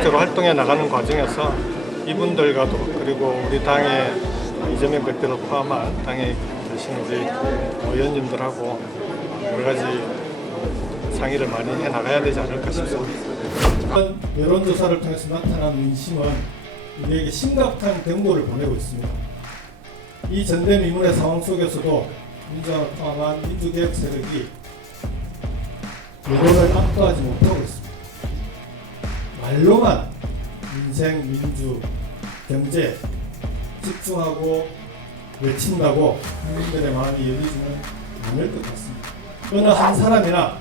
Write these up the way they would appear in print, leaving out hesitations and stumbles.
적극적으로 활동해 나가는 과정에서 이분들과도 그리고 우리 당의 이재명 대표를 포함한 당에 계신 우리 의원님들하고 여러 가지 상의를 많이 해 나가야 되지 않을까 싶습니다. 여론조사를 통해서 나타난 민심은 우리에게 심각한 경고를 보내고 있습니다. 이 전대미문의 상황 속에서도 민주당을 포함한 민주개혁 세력이 여론을 압도하지 못하고 있습니다. 말로만 민생, 민주, 경제 집중하고 외친다고 국민들의 마음이 열리지는 않을 것 같습니다. 어느 한 사람이나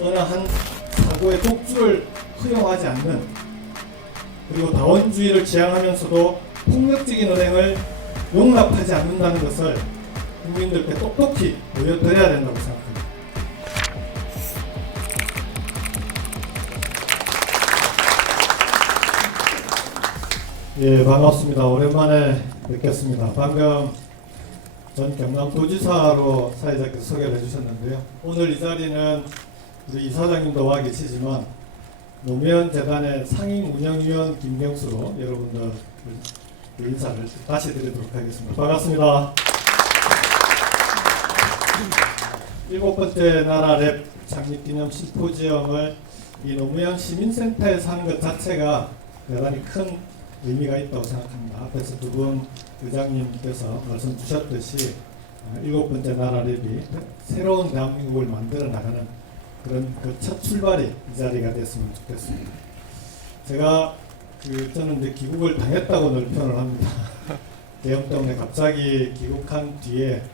어느 한 사고의 독주를 허용하지 않는, 그리고 다원주의를 지향하면서도 폭력적인 은행을 용납하지 않는다는 것을 국민들께 똑똑히 보여드려야 된다고 생각합니다. 예, 반갑습니다. 오랜만에 뵙겠습니다. 방금 전 경남도지사로 사회자께서 소개를 해주셨는데요. 오늘 이 자리는 우리 이사장님도 와 계시지만 노무현 재단의 상임운영위원 김경수로 여러분들 인사를 다시 드리도록 하겠습니다. 반갑습니다. 7번째 나라 랩 창립기념 심포지엄을 이 노무현 시민센터에서 하는 것 자체가 대단히 큰 의미가 있다고 생각합니다. 앞에서 두 분 의장님께서 말씀 주셨듯이 7번째 나라 랩이 새로운 대한민국을 만들어 나가는 그런 그 첫 출발이 이 자리가 됐으면 좋겠습니다. 제가 저는 이제 귀국을 당했다고 늘 표현을 합니다. 계엄 때문에 갑자기 귀국한 뒤에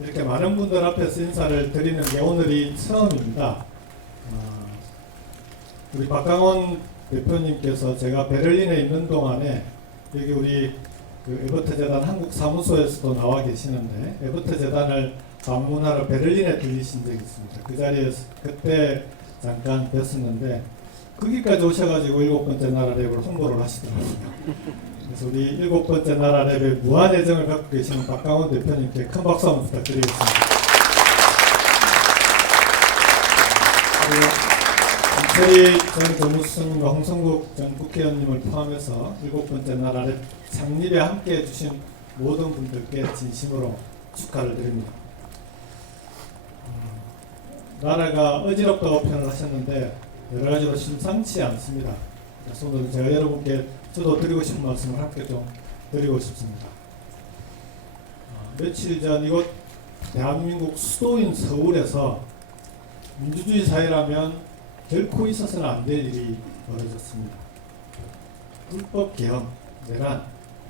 이렇게 많은 분들 앞에서 인사를 드리는 게 오늘이 처음입니다. 우리 박강원 대표님께서 제가 베를린에 있는 동안에 여기 우리 그 에버트 재단 한국 사무소에서도 나와 계시는데 에버트 재단을 방문하러 베를린에 들리신 적이 있습니다. 그 자리에서 그때 잠깐 뵀었는데 거기까지 오셔가지고 7번째 나라 랩을 홍보를 하시더라고요. 그래서 우리 7번째 나라 랩에 무한 애정을 갖고 계시는 박강원 대표님께 큰 박수 한번 부탁드리겠습니다. 김철희 전 교무수님과 홍성국 전 국회의원님을 포함해서 7번째 나라 랩 창립에 함께해 주신 모든 분들께 진심으로 축하를 드립니다. 나라가 어지럽다고 표현을 하셨는데 여러 가지로 심상치 않습니다. 그래서 오늘 제가 여러분께 저도 드리고 싶은 말씀을 함께 좀 드리고 싶습니다. 며칠 전 이곳 대한민국 수도인 서울에서 민주주의 사회라면 결코 있어서는 안 될 일이 벌어졌습니다. 불법 계엄, 내란,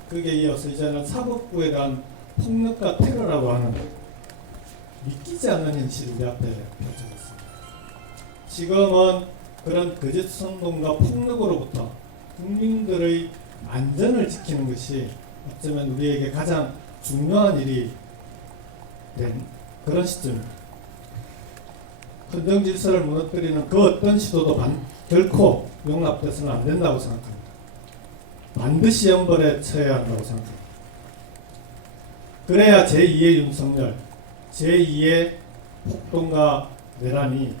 거기에 이어서 이제는 사법부에 대한 폭력과 테러라고 하는 믿기지 않는 현실이 우리 앞에 펼쳐졌습니다. 지금은 그런 거짓 선동과 폭력으로부터 국민들의 안전을 지키는 것이 어쩌면 우리에게 가장 중요한 일이 된 그런 시점입니다. 헌정 질서를 무너뜨리는 그 어떤 시도도 결코 용납돼서는 안 된다고 생각합니다. 반드시 형벌에 처해야 한다고 생각합니다. 그래야 제2의 윤석열, 제2의 폭동과 내란이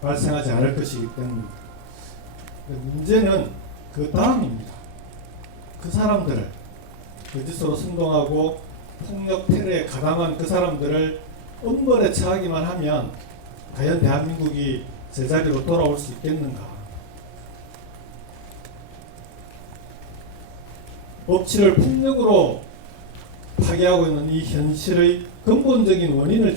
발생하지 않을 것이기 때문입니다. 문제는 그 다음입니다. 그 사람들을 거짓으로 선동하고 폭력 테러에 가담한 그 사람들을 엄벌에 처하기만 하면 과연 대한민국이 제자리로 돌아올 수 있겠는가? 법치를 폭력으로 파괴하고 있는 이 현실의 근본적인 원인을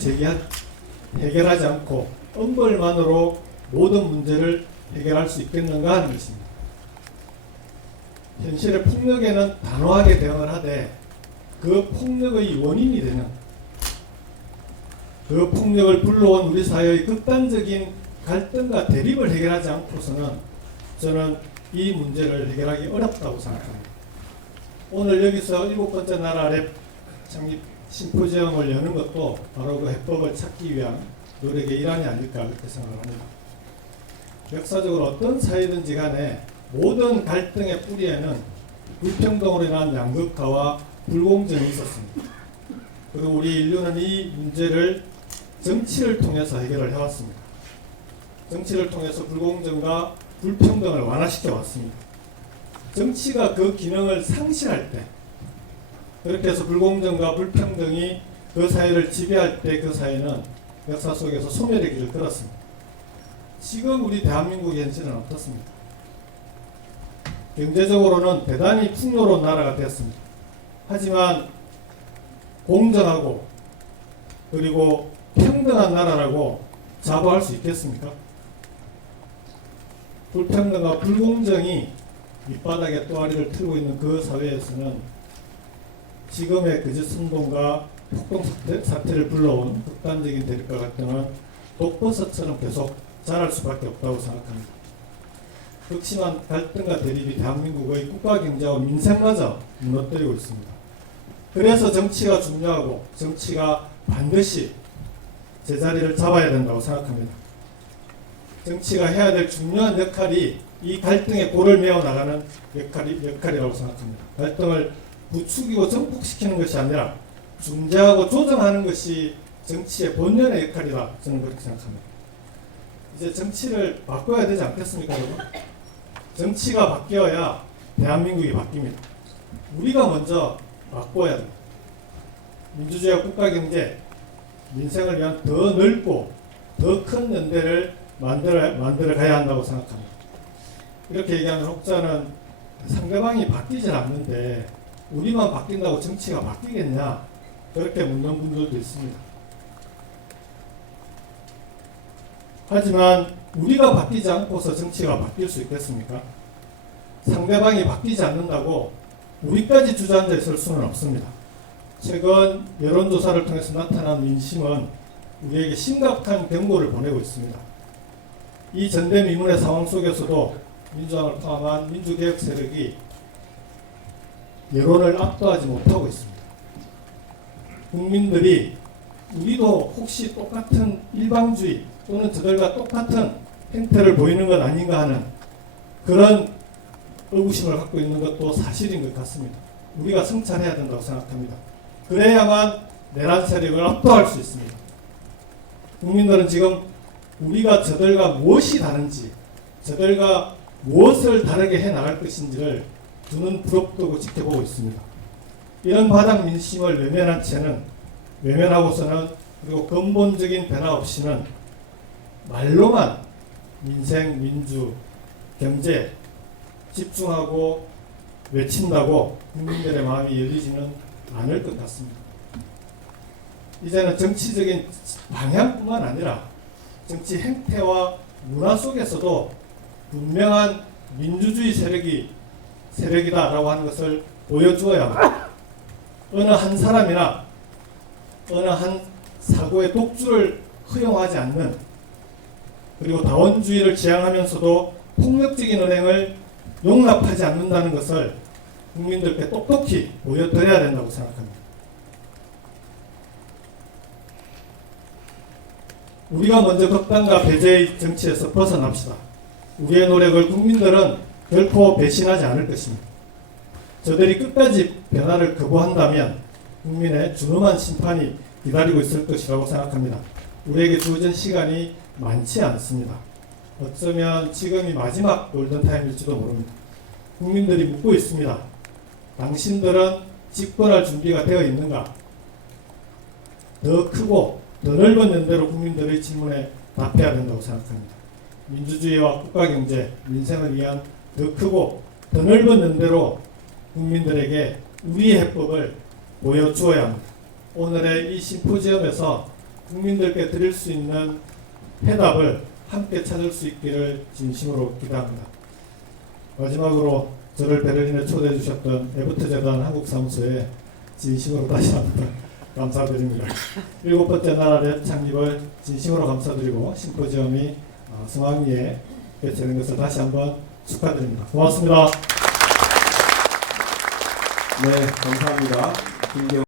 해결하지 않고 엄벌만으로 모든 문제를 해결할 수 있겠는가 하는 것입니다. 현실의 폭력에는 단호하게 대응을 하되 그 폭력의 원인이 되는, 그 폭력을 불러온 우리 사회의 극단적인 갈등과 대립을 해결하지 않고서는 저는 이 문제를 해결하기 어렵다고 생각합니다. 오늘 여기서 7번째 나라 랩 창립 심포지엄을 여는 것도 바로 그 해법을 찾기 위한 노력의 일환이 아닐까 그렇게 생각을 합니다. 역사적으로 어떤 사회든지 간에 모든 갈등의 뿌리에는 불평등으로 인한 양극화와 불공정이 있었습니다. 그리고 우리 인류는 이 문제를 정치를 통해서 해결을 해왔습니다. 정치를 통해서 불공정과 불평등을 완화시켜 왔습니다. 정치가 그 기능을 상실할 때, 그렇게 해서 불공정과 불평등이 그 사회를 지배할 때 그 사회는 역사 속에서 소멸의 길을 걸었습니다. 지금 우리 대한민국의 현실은 어떻습니까? 경제적으로는 대단히 풍요로운 나라가 되었습니다. 하지만 공정하고 그리고 평등한 나라라고 자부할 수 있겠습니까? 불평등과 불공정이 밑바닥에 또아리를 틀고 있는 그 사회에서는 지금의 거짓 선동과 폭동 사태를 불러온 극단적인 대립과 갈등은 독버섯처럼 계속 자랄 수밖에 없다고 생각합니다. 극심한 갈등과 대립이 대한민국의 국가 경제와 민생마저 무너뜨리고 있습니다. 그래서 정치가 중요하고 정치가 반드시 제자리를 잡아야 된다고 생각합니다. 정치가 해야 될 중요한 역할이 이 갈등의 골을 메워 나가는 역할이라고 생각합니다. 갈등을 부추기고 정복시키는 것이 아니라 중재하고 조정하는 것이 정치의 본연의 역할이다. 저는 그렇게 생각합니다. 이제 정치를 바꿔야 되지 않겠습니까, 여러분? 정치가 바뀌어야 대한민국이 바뀝니다. 우리가 먼저 바꿔야 됩니다. 민주주의와 국가경제, 민생을 위한 더 넓고 더 큰 연대를 만들어 가야 한다고 생각합니다. 이렇게 얘기하는 혹자는 상대방이 바뀌질 않는데 우리만 바뀐다고 정치가 바뀌겠냐, 그렇게 묻는 분들도 있습니다. 하지만 우리가 바뀌지 않고서 정치가 바뀔 수 있겠습니까? 상대방이 바뀌지 않는다고 우리까지 주저앉아 있을 수는 없습니다. 최근 여론조사를 통해서 나타난 민심은 우리에게 심각한 경고를 보내고 있습니다. 이 전대미문의 상황 속에서도 민주당을 포함한 민주개혁 세력이 여론을 압도하지 못하고 있습니다. 국민들이 우리도 혹시 똑같은 일방주의 또는 저들과 똑같은 행태를 보이는 것 아닌가 하는 그런 의구심을 갖고 있는 것도 사실인 것 같습니다. 우리가 성찰해야 된다고 생각합니다. 그래야만 내란 세력을 압도할 수 있습니다. 국민들은 지금 우리가 저들과 무엇이 다른지, 저들과 무엇을 다르게 해나갈 것인지를 두 눈 부릅뜨고 지켜보고 있습니다. 이런 바닥 민심을 외면한 채는, 외면하고서는, 그리고 근본적인 변화 없이는 말로만 민생, 민주, 경제 집중하고 외친다고 국민들의 마음이 열리지는 않을 것 같습니다. 이제는 정치적인 방향뿐만 아니라 정치 행태와 문화 속에서도 분명한 민주주의 세력이다라고 하는 것을 보여주어야만 어느 한 사람이나 어느 한 사고의 독주를 허용하지 않는, 그리고 다원주의를 지향하면서도 폭력적인 은행을 용납하지 않는다는 것을 국민들께 똑똑히 보여드려야 된다고 생각합니다. 우리가 먼저 극단과 배제의 정치에서 벗어납시다. 우리의 노력을 국민들은 결코 배신하지 않을 것입니다. 저들이 끝까지 변화를 거부한다면 국민의 준엄한 심판이 기다리고 있을 것이라고 생각합니다. 우리에게 주어진 시간이 많지 않습니다. 어쩌면 지금이 마지막 골든타임일지도 모릅니다. 국민들이 묻고 있습니다. 당신들은 집권할 준비가 되어 있는가? 더 크고 더 넓은 연대로 국민들의 질문에 답해야 된다고 생각합니다. 민주주의와 국가경제, 민생을 위한 더 크고 더 넓은 연대로 국민들에게 우리의 해법을 보여주어야 합니다. 오늘의 이 심포지엄에서 국민들께 드릴 수 있는 해답을 함께 찾을 수 있기를 진심으로 기대합니다. 마지막으로 저를 베를린에 초대해 주셨던 에버트재단 한국사무소에 진심으로 다시 한번 감사드립니다. 7번째 나라랩 창립을 진심으로 감사드리고 심포지엄이 성황리에 개최된 것을 다시 한번 축하드립니다. 고맙습니다. 네, 감사합니다. 김경호